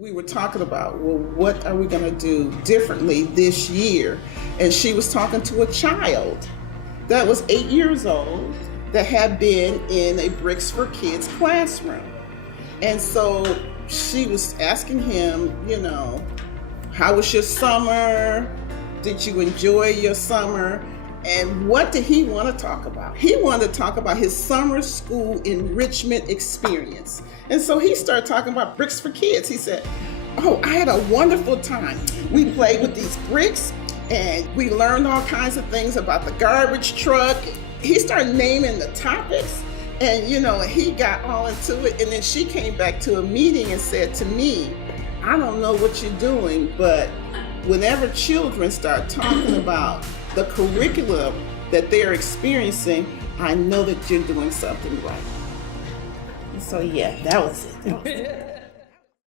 we were talking about, well, what are we going to do differently this year? And she was talking to a child that was 8 years old that had been in a Bricks for Kids classroom. And so she was asking him, how was your summer? Did you enjoy your summer? And what did he want to talk about? He wanted to talk about his summer school enrichment experience. And so he started talking about Bricks for Kids. He said, oh, I had a wonderful time. We played with these bricks and we learned all kinds of things about the garbage truck. He started naming the topics and, he got all into it. And then she came back to a meeting and said to me, I don't know what you're doing, but whenever children start talking about the curriculum that they're experiencing, I know that you're doing something right. So yeah, that was it.